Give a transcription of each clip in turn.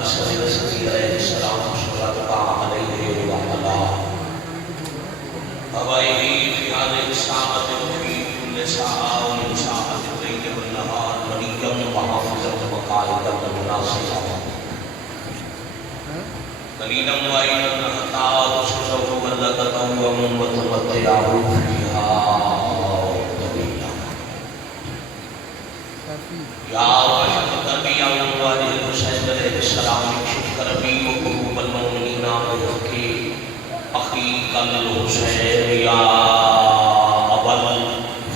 حسن رسول علیہ السلام صلی اللہ علیہ وسلم حوائیہ فی هذه الساعة وفي كل ساعة ومن ساعة الليل والنهار وليا وحافظا وقائدا ومناصرا قليلا وإلا حتى تصبحوا ملكة وتمتعوا فيها طويلا يا رحمة الأنبياء ووالد الحسين عليه السلام اكشف كربي وقلوب المؤمنين بحق أخيك الحسين يا أبا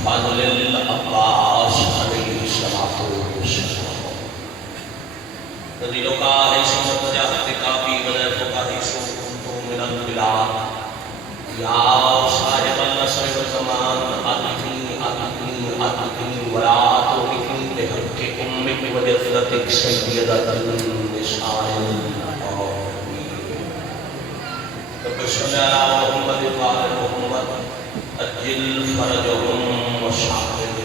الفضل العباس عليه الصلاة والسلام تدلك حيث متجهتك في وظيفك حيث كنت من البلاد يا صاحب النصر والزمان أدركني ولا تهلكني بحق أمك وجدتك سيدة النساء صلی اللہ محمد وآل محمد اجل فرجهم وشعبهم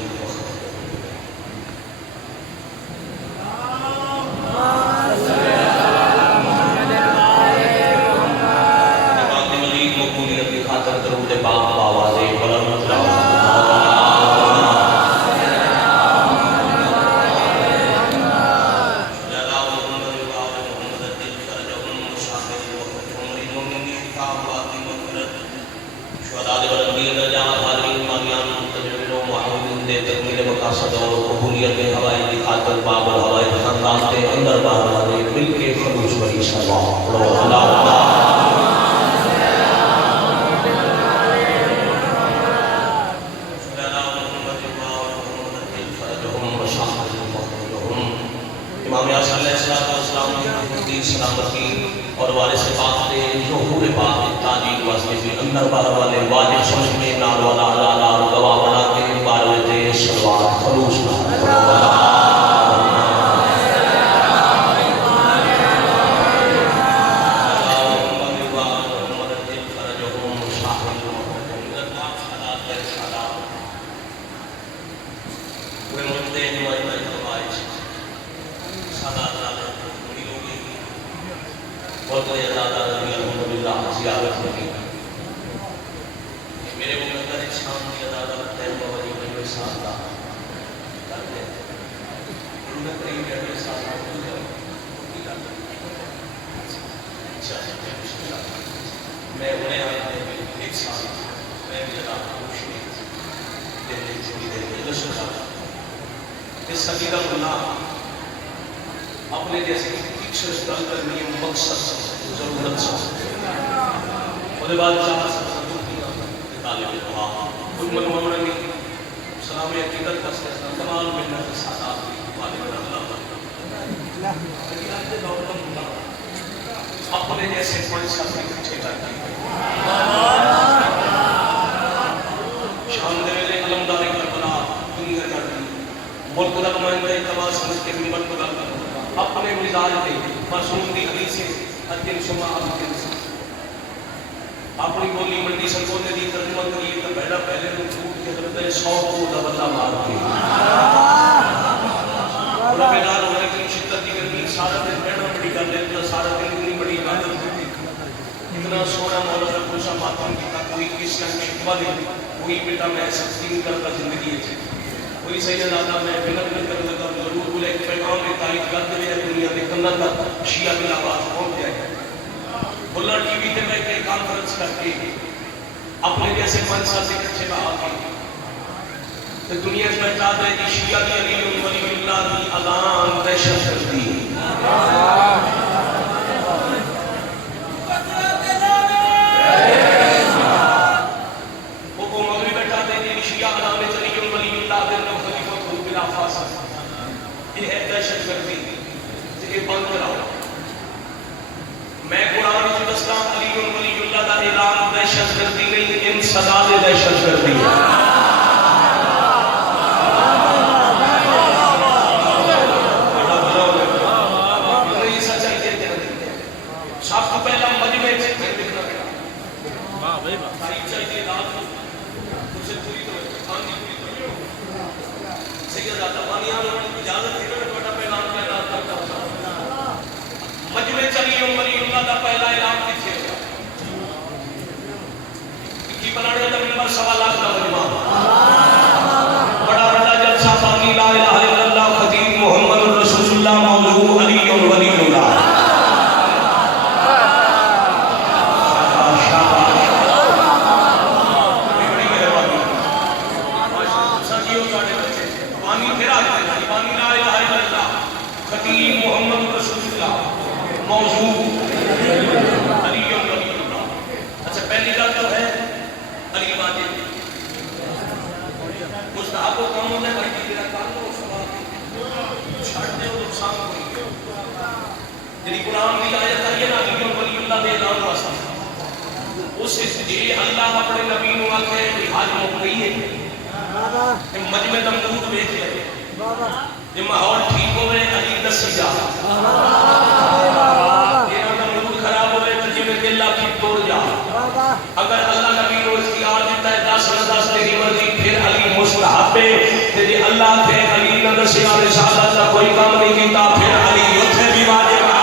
امام ملید مقبولیت کی خاطر درود پاک بآواز بلند قبولیت ہوائی کی خاطر باب الہوائی خاندان کے اندر باہر والے مل کے خلوص بری سلام امام اعظم علیہ السلام کی سلامتی اور وارث پاک نے ظہور پاک تاجیل واسطے بھی اندر باہر والے واجب سمجھ میں نال والا علالا گواہ بنا کے بارے سلوات خلوص اپنے جیسے فکسرز دل کرنی مقصد ضرورت اور بعد چاہت سکتا طالب دعا حکمت ممرنی سلام عقیدت کا سلام کمال منت سادات والد اللہ اپنے جیسے کوئی ساتھ پیچھے کرتی شان دے علمدار کربلا دنیا کرتی ملک کا نمائندہ اعتبار سمجھ کے ہمت کو کرتا اپنے مزاج کے معصوم دی حدیث ادن شما ادن اپنی بولی منڈی سنگونے دی ترجمہ کریے تو پہلا پہلے تو چھوٹ کے حضرت 100 کو دبلا مار کے رب دار ہونے کی شدت کی گرمی سارا دن بیٹھنا بڑی کر لیتا سارا دن اتنی بڑی عبادت ہوتی اتنا سونا مولا رب خوشا ماتم کی کوئی کس کا شکوہ دے کوئی بیٹا میں سکتی کرتا زندگی ہے کوئی سید آتا میں بلند کر لگا ضرور بولے کہ پیغام میں تعریف کرتے ہوئے دنیا کے کندر تک شیعہ کی آواز پہنچ جائے بلا ٹی وی تے میں ایک کانفرنس کر کے اپنے جیسے پانچ سال سے کچھ بہا کے تو دنیا میں چاہتے ہیں کہ شیعہ کی علی ولی اللہ کی اذان دہشت کرتی وہ مغرب بیٹھا دے کہ شیعہ اذان میں چلی گئی ولی اللہ دے نو خلیفہ کو بلا فاصل یہ ہے دہشت گردی یہ بند کراؤ میں قرآن کی دستان علی ولی اللہ کا اعلان دہشت گردی نہیں ان صدا دے دہشت گردی سب کو پہلا مجمع سے دیکھنا تاریخ چاہیے رات اسے پوری طرح خاندی پوری طرح سید آتا بانیان ہونے کی اجازت تھی نا بڑا پیغام کا اعلان کرتا موضوع علی ولی اللہ. اچھا پہلی گل تو ہے علی واجب مستحب کو کام ہوتا ہے بھائی تیرا کام تو سوال چھڑ دے وہ نقصان ہوئی یعنی قرآن کی آیت ہے یہ علی ولی اللہ دے اعلان واسطے اس جی اللہ اپنے نبی نو آکھے حج مک گئی ہے مجمع تمدود ویکھ لے یہ ماحول ٹھیک ہوئے علی دسی جا یہ تمدود خراب ہوئے تو جی میں دل کی توڑ جا اگر اللہ نبی نو اختیار دیتا ہے 10 نہ 10 تیری مرضی پھر علی مستحب ہے تے جی اللہ تے علی نہ دسیا رسالت کا کوئی کام نہیں کیتا پھر علی اوتھے بھی واجب ہے.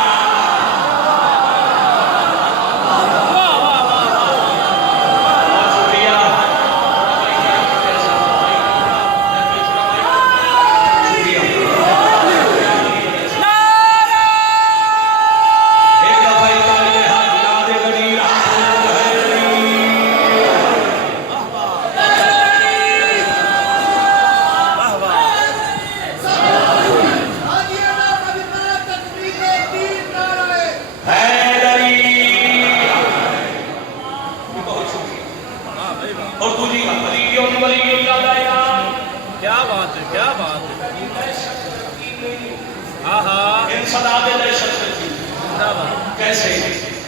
کیسے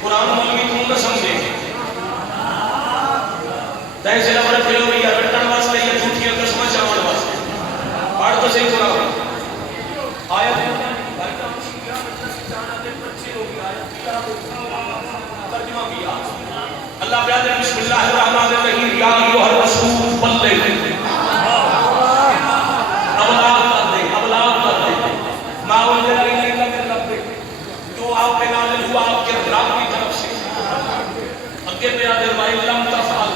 قرآن مولوی تم نہ سمجھے تیسے لبرے پھلو بھئی رٹن واسطے یا جھوٹیاں قسمہ چاون واسطے پڑھ تو صحیح قرآن آیت ترجمہ کیا اللہ بیاد بسم اللہ الرحمن الرحیم یا ایوہ الرسول بلغ ابلاغ کر دے ما انزل الیک من ربک جو آپ پہ نازل ہوا آپ کے رب کی طرف سے اگے پہ آدھر وَإِن لَمْ تَفْعَلْ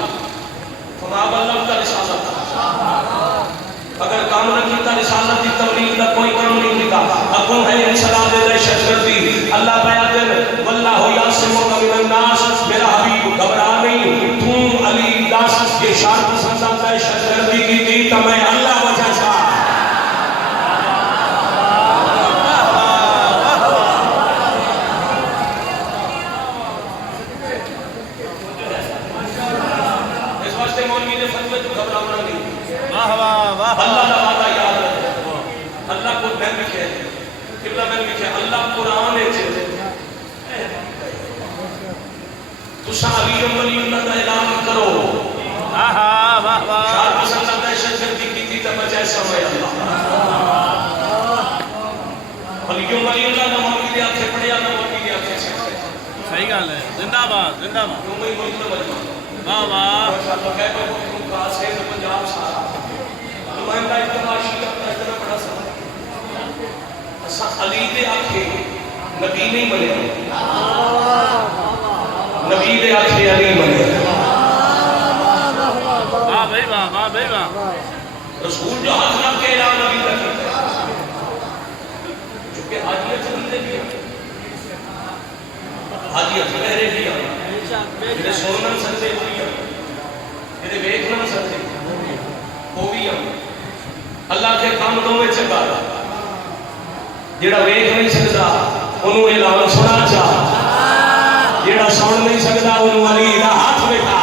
فَمَا بَلَّغْتَ رِسَالَتَهُ اگر کام نہ کیتا رسالت کی تبلیغ کا کوئی کام نہیں کیتا اکوں ہے انسلام دہشت گردی اللہ بیان واللہ یعصمک من الناس میرا حبیب گھبرا نہیں تو علی داس یہ شان پسند دہشت گردی کی تھی تو میں اللہ وجہ سے اللہ کا وعدہ یاد ہے اللہ کو میں لکھے قبلہ میں لکھے اللہ قرآن ہے تسا علی ولی اللہ کا اعلان کرو شار پسند دہشت گردی کی تھی تب بچائے سمجھ اللہ علی ولی اللہ نہ موقع دیا تھے پڑھیا نہ موقع دیا تھے صحیح گل ہے زندہ باد زندہ باد کیوں میں ملک میں بجوا واہ واہ ماشاءاللہ کہہ کہ وہ کاس ہے تو پنجاب سارا نمائندہ اجتماع شیعہ کا اتنا بڑا سا علی دے آنکھیں نبی نہیں بنے نبی دے آنکھیں علی بنے واہ بھائی واہ واہ بھائی واہ رسول جو ہاتھ رکھ کے اعلان نبی کا کرتا ہے چونکہ حاجیت چلی دے گیا حاجیت لہرے دیا جنہیں سنن سکتے ہوئی جنہیں ویکھنا سکتے وہ بھی اللہ کے کام دوں میں چنگا جیڑا ویکھ نہیں سکتا انہوں اعلان سنا چاہ جیڑا سن نہیں سکتا انہوں علی دا ہاتھ بٹھا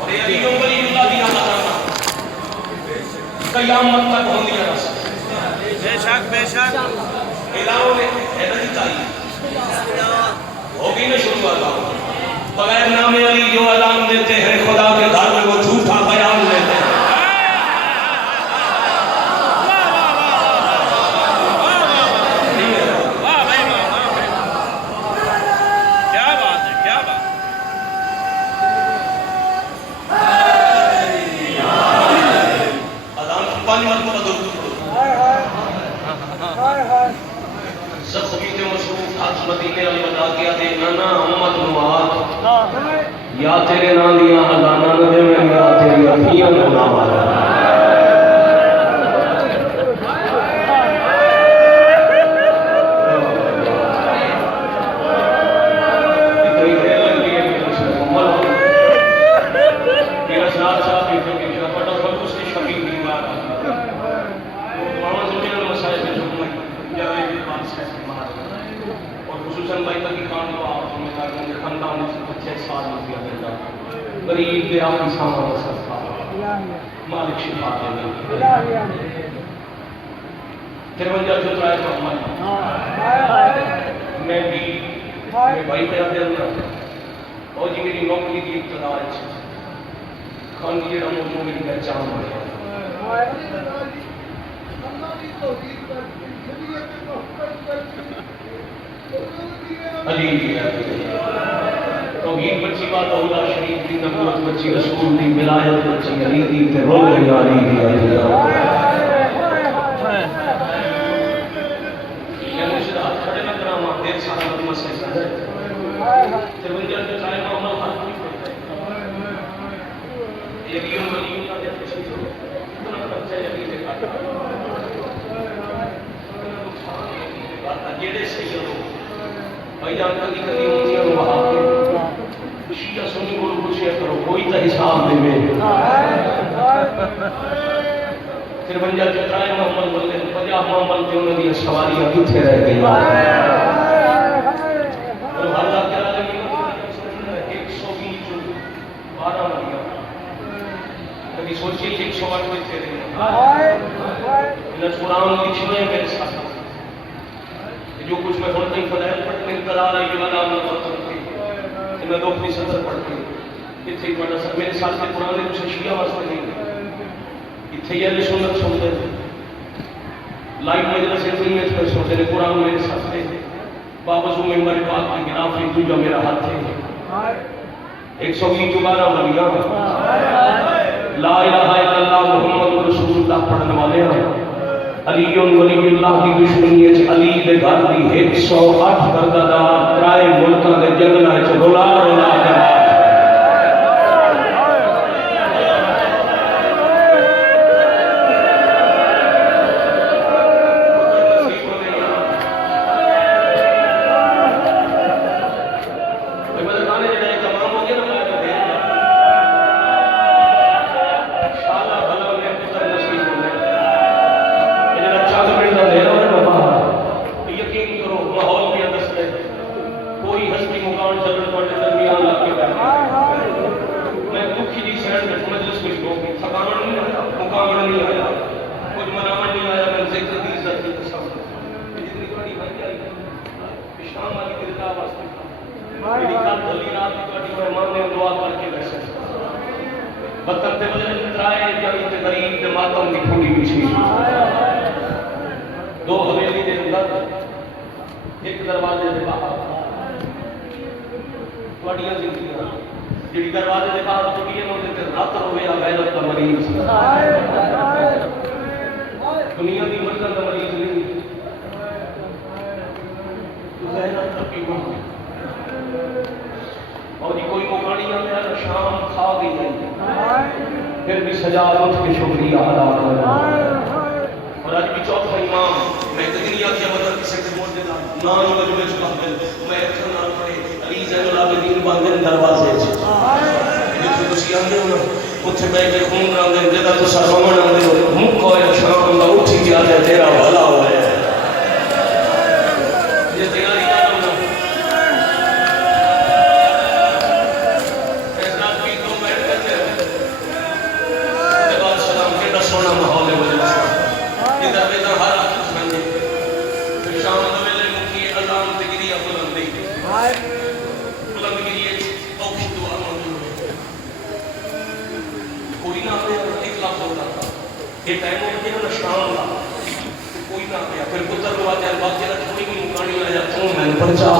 اور یہ علی ولی اللہ دی علامت قیامت تک ہوندی ہے بے شک اعلان نے ایڈا دی تائی ہوگی نہ شروع اللہ بغیر نام علی جو اعلان دیتے ہیں خدا کے گھر میں وہ جھوٹا بیان لیتے ہیں کیا بات ہے کیا بات اذان 5 مرتبہ درود پڑھو زخمی کے مصروف ہاتھ مدینے والی بتا کیا دے نانا امت نوات یا تیرے نام دیا اذانہ نہ دے میں یا تیری اکھیاں نہ مارا غریب دے آخری سامان کا صدقہ مالک شفا دے دے 53 چوتھا محمد میں بھی میرے بھائی پہ آتے ہیں اور جی میری نوکری کی ابتدا ہے خان کی جڑا موضوع میری پہچان ہو گیا علی توحید بچی بات اللہ شریف دی نبوت بچی رسول دی ولایت بچی علی دی تے رو گئی علی دی یہ مجھے ہاتھ کھڑے نہ کرا ماں دیر سارا مدمہ سے ساتھ ترونجر کے چاہے محمد ہاتھ نہیں پڑتا یقین ولیوں کا دیا کچھ نہیں اتنا خرچہ یقین دے کاٹا جیڑے سید ہو بھائی جان کدی کدی ہوندیاں نو وہاں کے شیعہ سنی کو پوچھیا کرو کوئی تا حساب دے میں 53 چترائے محمد ملے 50 محمد تے انہاں دی سواریاں کتھے رہ گئی اور ہر دا کہا لگی 120 جو 12 والیاں کبھی سوچی 108 کتھے رہ گئی انہاں قرآن لکھی ہوئے میرے ساتھ جو کچھ میں پڑھتا ہی فضائل پڑھتے ہیں قرار آئی والا میں پڑھتا ہوں میں دو اپنی سطر پڑھتے ہیں اتھے ہی پڑھنا سر میرے ساتھ کے قرآن نے کچھ شیعہ واسطے نہیں اتھے یہ علی سنت سنتے ہیں لائٹ مجلس انٹرنیٹ پر سنتے ہیں قرآن میرے ساتھ ہے بابسو ممبر پاک کی گراف ایک جو میرا ہاتھ ہے 120 12 ولیاں لا الہ الا اللہ محمد رسول اللہ پڑھنے والے ہیں علی ولی اللہ کی دشمنی ہے علی دے گھر دی 108 دردار ترائے ملکاں دے جنگلاں وچ رولا رولا کے دو حویلی دے اندر ایک دروازے دے باہر تواڈیاں زندگیاں جڑی دروازے دے باہر ٹوٹی ہے اون تے رات ہوے آ غیرت دا مریض دنیا دی مرکز دا مریض نہیں غیرت دا پیو اور یہ کوئی موقع نہیں آتا ہے شام کھا گئی ہے پھر بھی سجاد اٹھ کے شکریہ ادا کرنا اور آج بھی چوتھا امام میں دنیا کی مدد کسی کے موجود نام مجموعے سے قابل میں ایسا نام پڑے علی زین العابدین باندھن دروازے سے جیسے تسی آندے ہو نا اتھے بیٹھ کے خون راندے جدا تو سرمن آندے ہو مکھ ہوئے شام اللہ اٹھی گیا تے تیرا بھلا ہوئے یہ تیاری کا نام ایسا بھی تو بیٹھ کرتے ہیں بعد سلام کے دا سونا ماحول ہے وجہ سے ادھر بیدہ ہر آخر سنجھے پھر شام دویلے مکی اذان تگری بلندی بلندگی یہ اوکھی دعا موجود ہے کوئی نہ آیا ایک لاکھ ہوتا تھا یہ ٹائم ہو گیا نا شام کا کوئی نہ آیا پھر پتر کو آتے ہیں بات جیرہ تھوڑی بھی مکانی آیا تم میں نے پرچا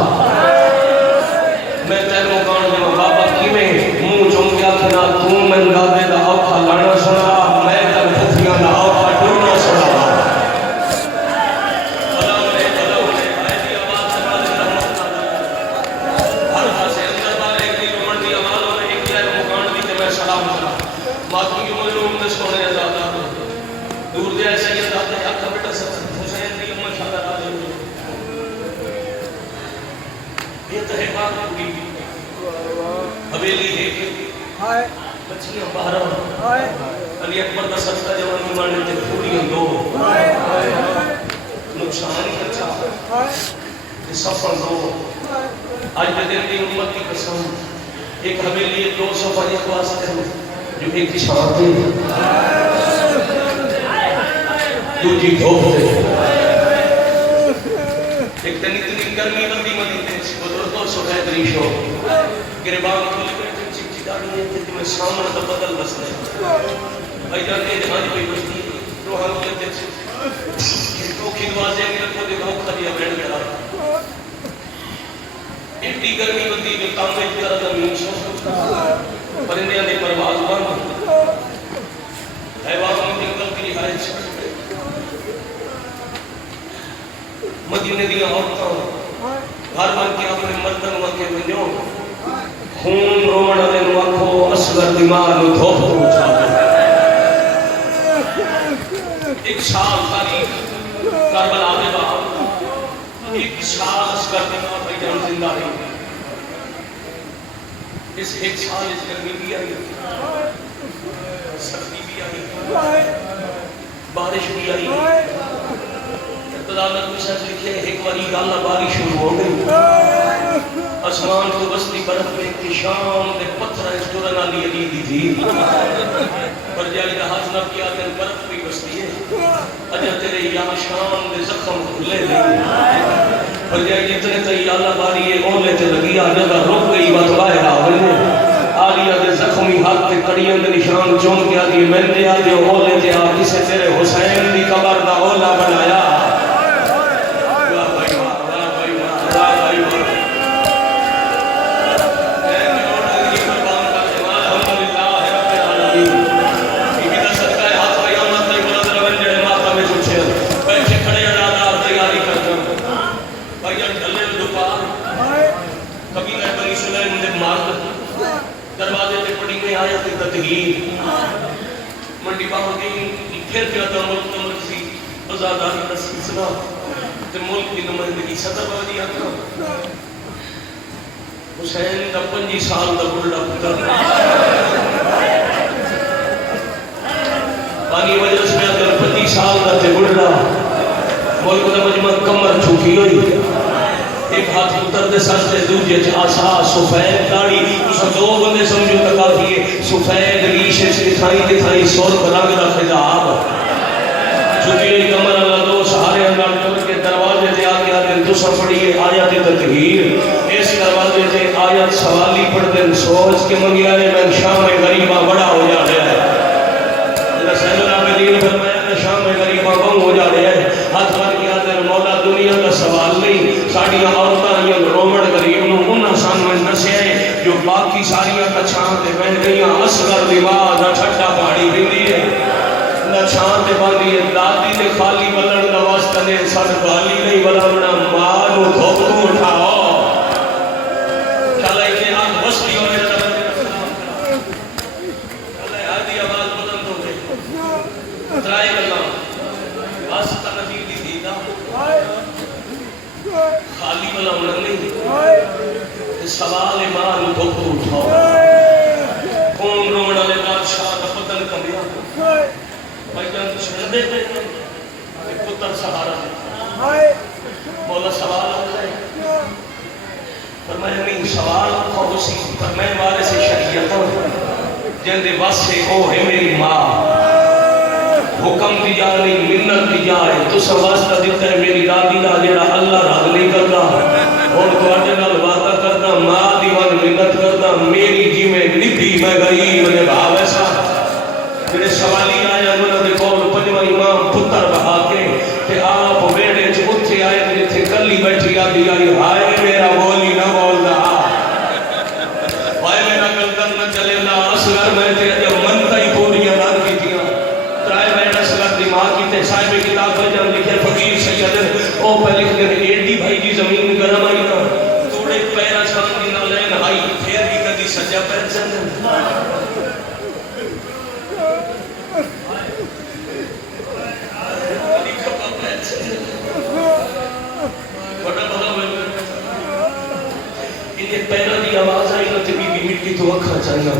میں تیر مکان جب بابا کی میں موں چون گیا تھا نا تم میں گا دے دا اوکھا لانا سنا میں تر پتھیاں دا اوکھا ڈرنا سنا باقی کی مجھے لوگ دس ہونے زیادہ دور دے ایسے یہ داتا ہے اکھا بیٹا حسین دی امت شاہ دا راجے یہ تو ہے بات پوری حویلی ہے بچیاں باہر علی اکبر دا سستا جوانی مانے تے پوریاں دو نقصان ہی اچھا سفر دو آج دے دن دی امت کی قسم ایک حویلی دو صفحہ ایک واسطے جو ایک چھانٹ ہے دوجی دھوپ ہے ایک دن اتنی گرمی بندی مدینے سے بزرگوں سفید ریشو گربان کھولے بیٹھے چکی داڑی ہے کہ میں سامنے تو بدل بستے بھائی جانے جہاں کوئی بستی روحان کو لیتے سے تو کھلوازے میں رکھو دیکھو خدیہ بیٹھ گیا اتنی گرمی بندی جو تانگے کی طرح زمین سو پرندے نے پرواز بند حیوانوں کے جنگل کی رہائش مدینے دیا عورتوں ہر بار کے اپنے مردن وکے ونجو خون رومن والے وکھو اصغر دماغ دھوپ تو اٹھا ایک سال تاریخ کربلا میں بعد ایک سال اصغر دماغ بھائی جان زندہ رہی اس ایک سال اس گرمی بھی آئی سردی بھی آئی بارش بھی آئی ابتدا میں کچھ ایسا لکھے ایک باری گالا بارش شروع ہو گئی آسمان کو بستی برف میں کہ شام دے پتھر اسٹورنا لی علی دی تھی پر جائی رہاز نہ کیا دن برف بھی بستی ہے اجا تیرے یا شام دے زخم کھلے نہیں پر جائی جتنے تئی اللہ باری ہے اولے تے لگی آجا رک گئی بات باہر آوے آلیا دے زخمی ہاتھ تے کڑیاں دے نشان چون کیا دی میں نے آجا اولے تے آ کسے تیرے حسین دی قبر دا اولا بنایا منڈی باہر گئی پھر پیادا ملک نمبر سی ازاداری کا سلسلہ تے ملک کی نمائندگی صدر بازی آتا حسین دا 25 سال دا بڑھڑا پتر پانی وجہ سے اگر 25 سال دا تے بڑھڑا ملک دا مجمع کمر چھوٹی ہوئی ایک ہاتھ پتر دے سر سے دوجے آسا سفید داڑی اسا دو بندے سمجھو تکافی ہے سفید ریشے سے دکھائی سور رنگ دا خجاب چھوٹی کمر اللہ دو سہارے انگار کر کے دروازے دے آگے آگے دوسرا پڑھیے آیت تطہیر اس دروازے دے آیت سوالی پڑھ دیں سوچ کے منگیانے میں شام غریبہ بڑا ہو جا رہا ہے اللہ صلی اللہ علیہ دین فرمایا کہ شام غریبہ کم ہو جا رہا ہے ہاتھ بار کیا دیں مولا دنیا کا سوال نہیں ساڑیاں عورتاں یہ رومن غریب نو انہاں سان میں نسے جو باقی ساریاں کچھاں تے بہن گئیاں اصغر لباس نہ چھٹا پاڑی بندی ہے نہ چھان تے باندھی ہے دادی تے خالی بلن دا واسطہ نے سر خالی نہیں بلونا ماں نو دھوپ تو اٹھاؤ چلا ایک آنکھ بستی ہوئے چلا آدھی آواز بلند ہو گئے ترائے گلا واسطہ نبی دی دیدہ خالی بلونا نہیں سوال ماں نو دھوپ تو اٹھاؤ کون رومڑا لے بادشاہ دا پتن کمیا بھائی جان چھڑے پہ پتر سہارا مولا سوال آتا ہے فرمایا نہیں سوال آتا اسی فرمایا بارے سے شریعت جن دے واسے او ہے میری ماں حکم دی جا نہیں منت دی جائے تو سواسطہ دیتا ہے میری دادی دا جیڑا اللہ راگ نہیں کرتا اور تو آٹے نال وعدہ کرتا ماں دیوان منت کرتا میری جی میں نبی میں غریب نے بھاو ایسا میرے سوالی آیا انہوں نے کول پنجوہ امام پتر بہا کے کہ آپ بیڑے چھوٹے آئے تھے تھے کلی بیٹھی آدھی آئی ہائے میرا بولی نہ بول رہا ہائے میرا گلدن نہ چلے نہ اصغر میں تھے جب منتا ہی پوری ادان کی تھیا ترائے بیٹھ اصغر دماغ کی تھے صاحب کتاب پر جب لکھے فقیر سید او پہ لکھ دے ایڈی بھائی جی زمین گرم آئی نا توڑے پیرا سان دی نہ لین آئی پھر بھی کدی سجا پیر چند پہلا دی آواز آئی نہ تبی بھی مٹی تو اکھا چاہیے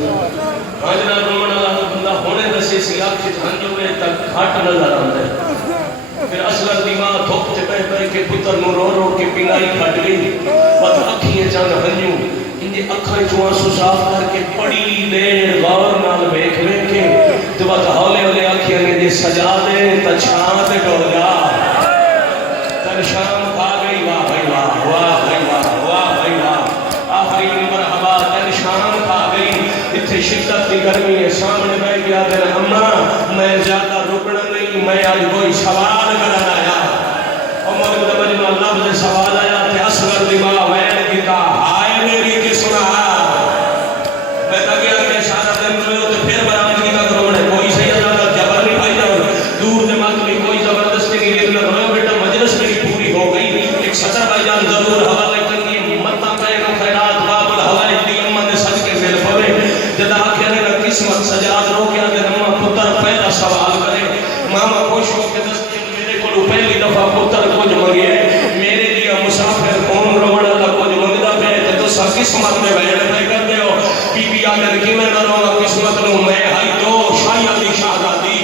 آجنا رومن اللہ بندہ ہونے دسے سیاق کے جھانجو میں تک گھاٹ نظر آتا ہے پھر اصغر دماغ دھوپ تے بہ بہ کے پتر نو رو رو کے پینائی کھٹ گئی پتہ اکھیے چاند ہنجو انجھے اکھاں چوں آنسو صاف کر کے بڑی دیر غور نال ویکھ ویکھ کے تو بعد ہولے ہولے آکھیاں نے جے سجا دے تا چھاں تے ڈول جا تن شام کھا گئی واہ بھائی واہ واہ بھائی واہ واہ بھائی واہ آخری مرحبا تن شام کھا گئی اتھے شدت کی گرمی ہے سامنے بیٹھ گیا دے اماں میں زیادہ رکنا نہیں میں آج کوئی سوال کرنا آیا عمر بن مجمع لفظ سوال آیا تے اصغر دماغ وین کتا ہائے میری کی سنا میں تاکہ اگر سارا دن روئے ہو تو پھر برامدگی کا کروڑے کوئی سید اللہ جبر نہیں پائی جاؤ دور دماغ میں کوئی زبردستی نہیں لیکن روئے بیٹا مجلس میری پوری ہو گئی ایک سطر بھائی جان ضرور حوالے کرنی مطا قید و خیرات باب الحوالے دی امت سج کے مل پوے جدا کہنے کا قسمت سجاد رو کیا کہ نمہ پتر پہلا سوال کرے ماما خوش ہو کے دستے میرے کو پہلی دفعہ پتر کچھ منگے میرے لئے مسافر کون روڑا تھا کچھ منگدہ پہ تو سا قسمت میں بیٹھ پہ کر دے ہو بی بی آگر کی میں نہ روڑا قسمت لوں میں ہائی دو شاہی علی شہدادی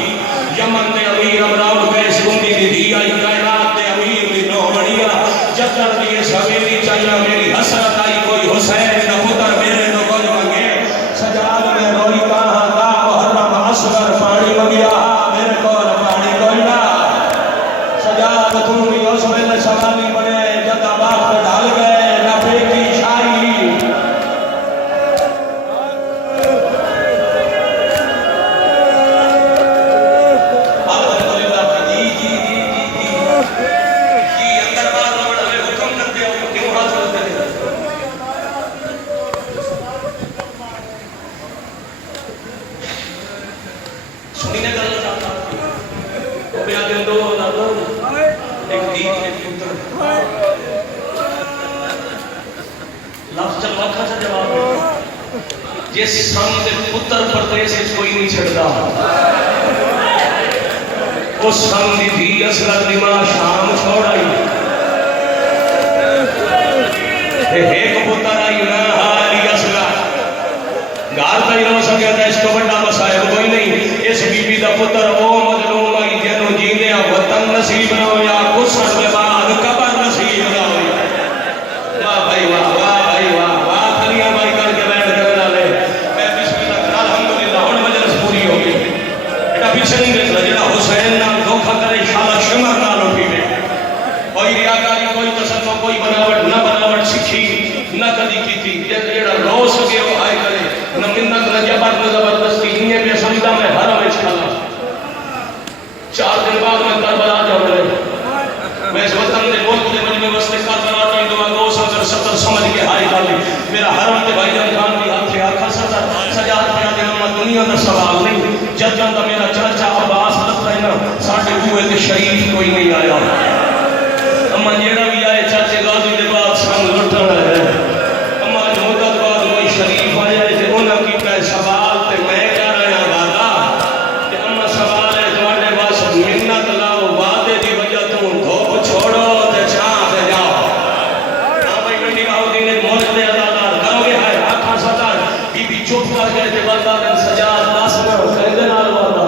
یمن دے امیر امراؤ کیس گندی دی دی آئی کائنات دے امیر دی نو بڑیا جدر دیئے سویلی چاہیے میری حسرت آئی کوئی حسین نہ پتر میرے تو کچھ منگے سجاد میں روئی کہاں دا محرم اصغر پانی مگیا میرے کول پانی کوئی نہ سجاد تم بھی اس میں سوالی بڑے جد باپ پہ ڈال گئے نہ بیٹی شاہی جس سامنے پتر پردیس سے کوئی نہیں چھڑتا اس سامنے بھی اصغر دماغ شام چھوڑائی ایک پتر آئی نہ ہاری اصغر گار تھی رو سکے تھا اس کو بڑا مسائب کوئی نہیں اس بی بی دا پتر او مظلوم آئی جنو جینے وطن نصیب نہ ہو یا کسر میں بعد قبر نصیب نہ ہو واہ بھائی واہ واہ بھائی واہ واہ خلیاں بھائی کر کے بیٹھ کے بنا لے میں بسم اللہ الحمدللہ ہون مجلس پوری ہو گئی ایٹا پیچھے نہیں دیکھنا جڑا حسین نام دھوکھا کرے شالا شمر نہ لوٹی میں کوئی ریاکاری کوئی تصنع کوئی بناوٹ نہ بناوٹ سکھی نہ کدی کی تھی جڑا رو سکے وہ آئے کرے نہ منت نہ جبر نہ زبردستی انہیں بے سمجھا میں حرم اچھالا 4 دن بعد میں کربلا جاؤں گے میں اس وطن دے ملک دے مجمع وستے کربلا تو ان دعا گو سمجھ ستر سمجھ کے ہائی ڈالی میرا حرم دے بھائی جان خان کی ہاتھ سے آکھا ستر سجاد پہ آدھے ہمیں دنیا دا سوال نہیں جب جاندہ میرا چرچا عباس لگتا ہے نا ساڑھے کوئے تے شریف کوئی نہیں آیا اما جیڑا بھی آئے چاچے غازی دے بعد سانگ لٹھنا ہے اما جو مدد بعد کوئی شریف آیا ہے تے انہاں کی پہ سوال تے میں کہہ رہا ہوں وعدہ تے اما سوال ہے تمہارے پاس منت لاؤ وعدے دی وجہ تو دھوپ چھوڑو تے چھاں تے جاؤ ہاں بھائی منڈی باؤدی نے مولد دے عدالات کرو گے ہائے آکھا ستار بی بی چپ کر گئے تے بندہ دن سجاد ناسنا کہندے نال وعدہ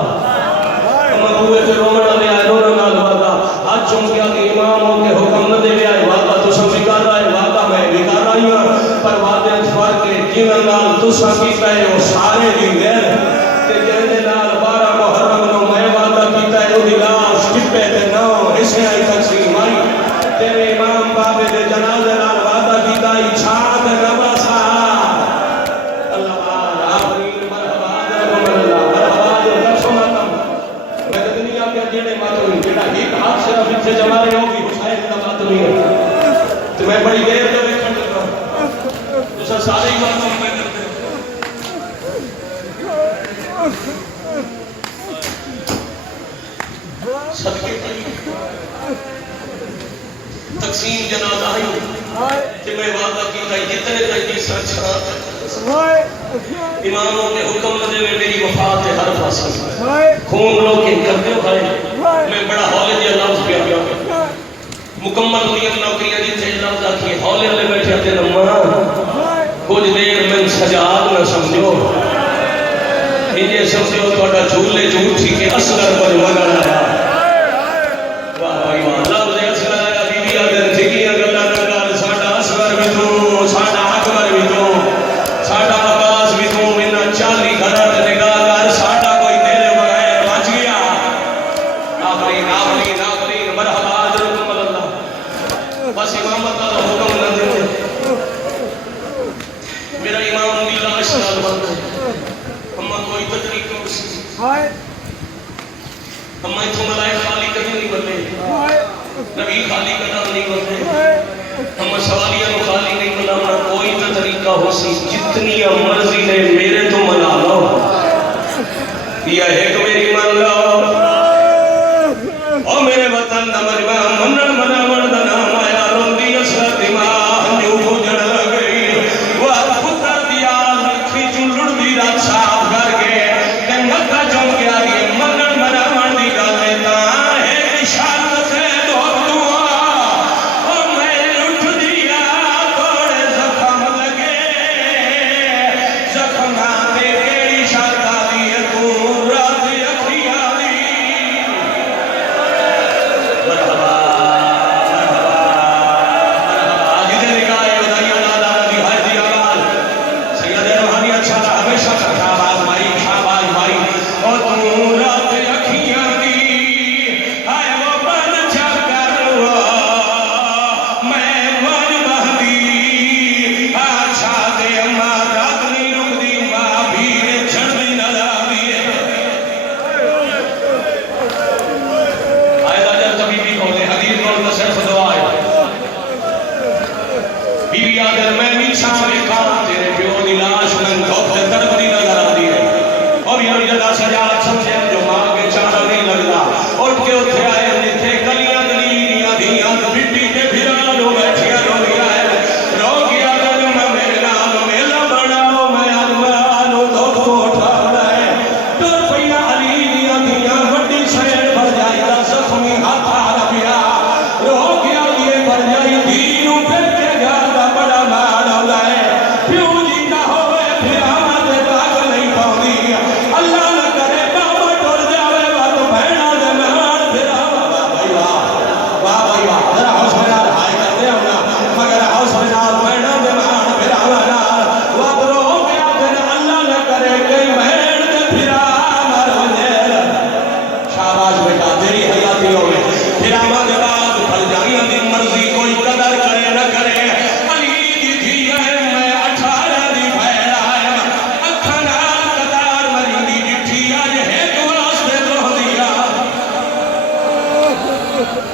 اما بوئے تے رومڑا دے آئے رونا نال وعدہ آج چون کیا کہ امام ہو کے حکم نہ دے گیا ہے وعدہ تو سب بکار رہا ہے وعدہ میں بکار رہی ہوں پر وعدے اتفار کے جنہاں نال تو سب کیتا ہے وہ سارے دی غیر کہ جہنے نال 12 محرم نو میں وعدہ کیتا ہے وہ لاش ٹپے تے نو اسے آئی تقسیم آئی تیرے امام بابے دے جنازے نال وعدہ کیتا ہے چھاں تے نبا سا اللہ بار آخرین مرحبا درکم اللہ مرحبا جو نفس ماتم میں دنیا کے جیڑے ماتم جیڑا ایک ہاتھ سے ابھی سے جمارے ہوگی حسین کا ماتم ہے تو میں بڑی دیر تو دیکھن لگا دوسرا سارے ہی ماتم میں کرتے صدقے تقسیم جنازہ آئی کہ میں وعدہ کی تھا جتنے تک سچ اماموں کے حکم نہ دے میری وفات ہے ہر فاصل خون لو کے کرتے ہو بھائی میں بڑا ہولے دیا لفظ پہ آیا مکمل دنیا نوکریاں جیتے لفظ آکھیے ہولے والے بیٹھے آتے نماں کچھ دیر میں سجاد نہ سمجھو انجھے سمجھو تو اٹھا جھولے جھوٹھی کے اصغر پر مگر آیا واہ بھائی واہ لفظ اصغر آیا بی بی آدھر جگیاں گلہ نگر ساڑھا اصغر بھی تو ساڑھا اکبر بھی تو ہم اتوں ملائے خالی کدی نہیں بنتے، نبی خالی قدم نہیں بنتے، ہم سوالیاں کو خالی نہیں بنانا، کوئی تو طریقہ ہو سی جتنی مرضی نے میرے تو منا لو یا ایک میری مان لو او میرے وطن دا مجمع منن مناون دا نام آیا روندی اصل دماغ جو بجڑ لگئی وہ پتر دیا لکھی چلڑ دی رات صاحب کر کے کنگت کا چون گیا یہ منن مناون دی گالے تا ایک شرط سے دو دعا او میں اٹھ دیا توڑے زخم لگے زخم نہ دے کیڑی شرط آدھی ہے تو رات اکھیاں دی مرحبا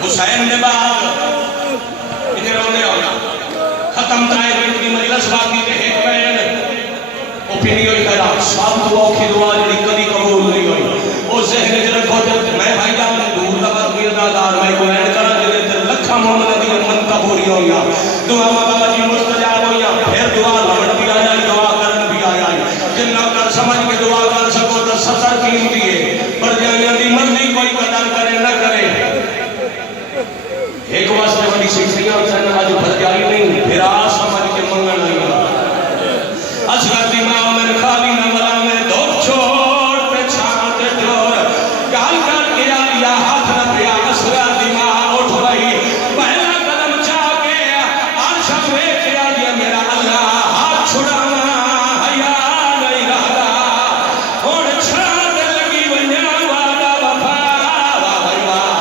حسین نے بعد انہیں رونے ہوگا ختم تائے بیٹی مجلس باقی دے ایک بین وہ پھر نہیں ہوئی خیرات سب دعا کی دعا جڑی کبھی قبول نہیں ہوئی وہ ذہن جو رکھو جب میں بھائی جان دور لگا میردادار میں کو اینڈ کرا جلے تر لکھا محمد دی منتا پوری ہویا دعا بابا جی مستجاب ہویا پھر دعا لمن بھی آیا دعا کرن بھی آیا جنہ کر سمجھ کے دعا کر سکو تو سطر قیم دیئے پر جانیاں دی مرضی کوئی قدر کرے نہ کرے ایک واسطے بڑی سکھریاں ہوتا ہے آج بھر جائی نہیں پھر آج سمجھ کے منگل نہیں اصغر دیماغ میں خالی نہ ملا میں دھوپ چھوڑ پہ چھانتے ٹور کال کر کے آلیا ہاتھ نہ پیا اصغر دیماغ اٹھ رہی پہلا قدم چاہ کے عرش پہ کے آلیا میرا اللہ ہاتھ چھڑانا حیا نہیں رہا اور چھاند لگی ونیا وعدہ وفا واہ بھائی واہ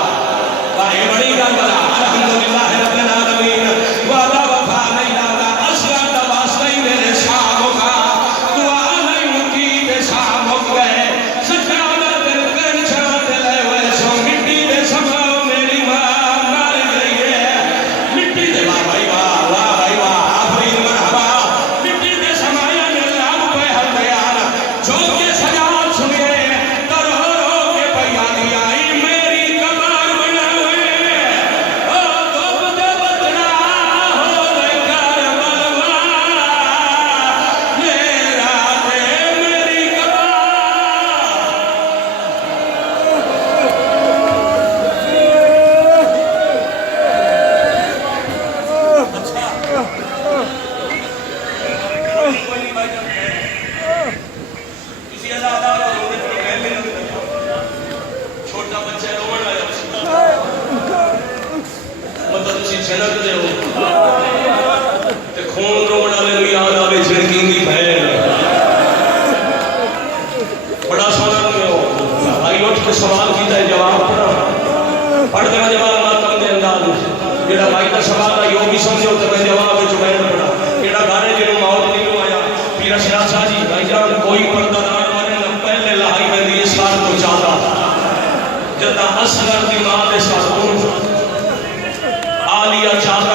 واہ یہ بڑی گل بلا الحمدللہ رب العالمین وعدہ وفا نہیں رہا اصغر دباس نہیں میرے شام کا دعا نہیں مکی دے شام ہو گئے سجادہ دل کر چھاند لے ہوئے سو مٹی دے سماؤ میری ماں مار گئی ہے مٹی دے واہ بھائی واہ آفرین مرحبا مٹی دے سمایا نے لاب پہ ہر دیار جو کہ سجاد سنے تر رو کے پیانی آئی میری کمار بنا ہوئے او دوب دے بدنا ہو لے کر بلوا یہ رات میری کمار کسی ازادہ رونے پر میں بھی نہیں چھوٹا بچہ روڑ آیا مطلب اسی جنت دے ہو تے خون روڑ آلے نو یاد آلے جنگین دی بھین بڑا سونا میں ہو آئی اٹھ کے سوال کیتا ہے جواب پڑھا پڑھ دینا جواب ماتم دے انداز جیڑا بھائی کا سوال ہے یوں بھی سمجھو تو میں جواب میں چکائیں پڑھا جیڑا گانے جنہوں موت نہیں لو آیا پیر اشراف شاہ جی بھائی جان کوئی پردہ دار مرے نہ پہلے لہائی میں دی اسلام کو چاہتا جدہ اصغر دی ماں دے ساتھ آلیا چادر